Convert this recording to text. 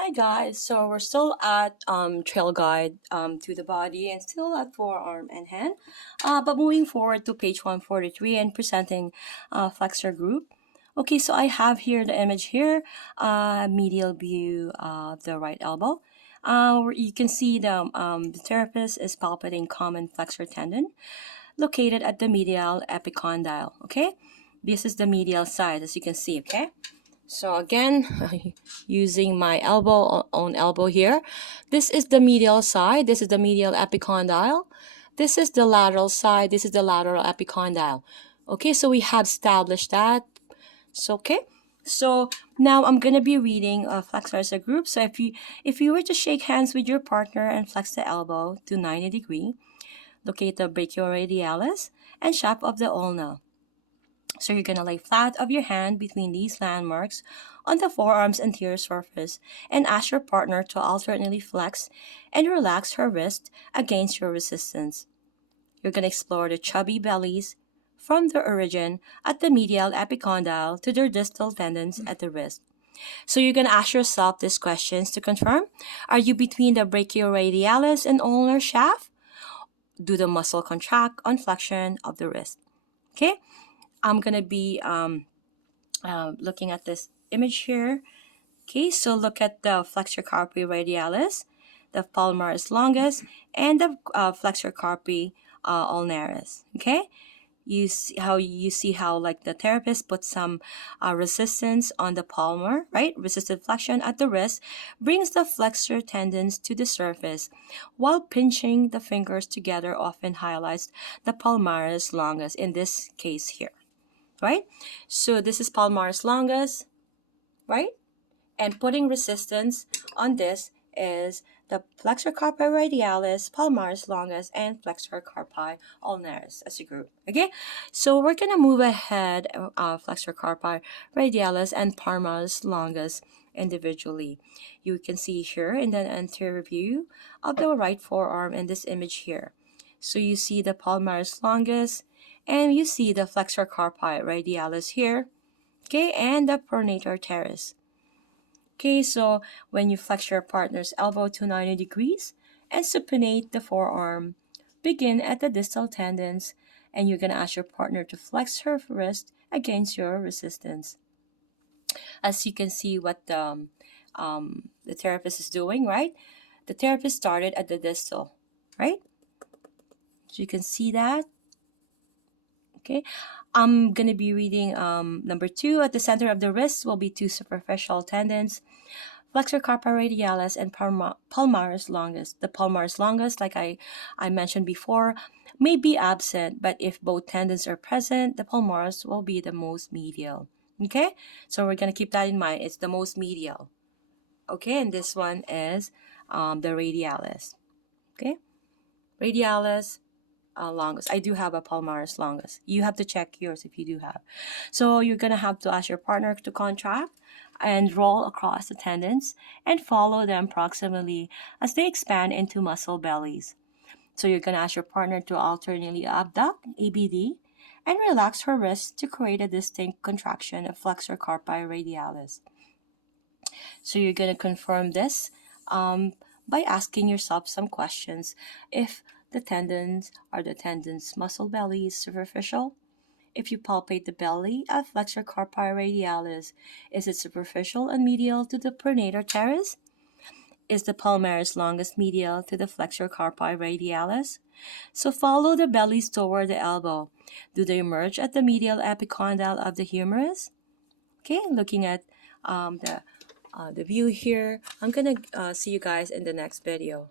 Hi guys, so we're still at trail guide to the body and still at forearm and hand, but moving forward to page 143 and presenting flexor group. Okay, so I have here the image here, medial view of the right elbow. Where you can see the therapist is palpating common flexor tendon located at the medial epicondyle. Okay, this is the medial side as you can see. Okay. So again, using my own elbow here. This is the medial side. This is the medial epicondyle. This is the lateral side. This is the lateral epicondyle. Okay, so we have established that. So okay. So now I'm gonna be reading flexor as a group. So if you were to shake hands with your partner and flex the elbow to 90 degree, locate the brachioradialis and shaft of the ulna. So you're going to lay flat of your hand between these landmarks on the forearm's anterior surface and ask your partner to alternately flex and relax her wrist against your resistance. You're going to explore the chubby bellies from the origin at the medial epicondyle to their distal tendons at the wrist. So you're going to ask yourself these questions to confirm. Are you between the brachioradialis and ulnar shaft? Do the muscle contract on flexion of the wrist? Okay, I'm going to be looking at this image here. Okay, so look at the flexor carpi radialis, the palmaris longus, and the flexor carpi ulnaris. Okay, you see how like the therapist put some resistance on the palmar, right? Resisted flexion at the wrist brings the flexor tendons to the surface, while pinching the fingers together often highlights the palmaris longus in this case here, right? So this is palmaris longus, right? And putting resistance on this is the flexor carpi radialis, palmaris longus, and flexor carpi ulnaris as a group. Okay, so we're gonna move ahead flexor carpi radialis and palmaris longus individually. You can see here in the anterior view of the right forearm in this image here. So you see the palmaris longus and you see the flexor carpi radialis here, okay, and the pronator teres. Okay, so when you flex your partner's elbow to 90 degrees and supinate the forearm, begin at the distal tendons, and you're going to ask your partner to flex her wrist against your resistance. As you can see what the therapist is doing, right? The therapist started at the distal, right? So you can see that. Okay, I'm going to be reading number 2. At the center of the wrist will be 2 superficial tendons, flexor carpi radialis and palmaris longus. The palmaris longus, like I mentioned before, may be absent, but if both tendons are present, the palmaris will be the most medial. Okay, so we're going to keep that in mind. It's the most medial. Okay, and this one is the radialis. Okay, radialis, longus. I do have a palmaris longus. You have to check yours if you do have. So you're going to have to ask your partner to contract and roll across the tendons and follow them proximally as they expand into muscle bellies. So you're going to ask your partner to alternately abduct, ABD, and relax her wrists to create a distinct contraction of flexor carpi radialis. So you're going to confirm this by asking yourself some questions. If the tendons are the tendons muscle bellies superficial? If you palpate the belly of flexor carpi radialis, is it superficial and medial to the pronator teres? Is the palmaris longus medial to the flexor carpi radialis? So follow the bellies toward the elbow. Do they merge at the medial epicondyle of the humerus? Okay, looking at the view here. I'm gonna see you guys in the next video.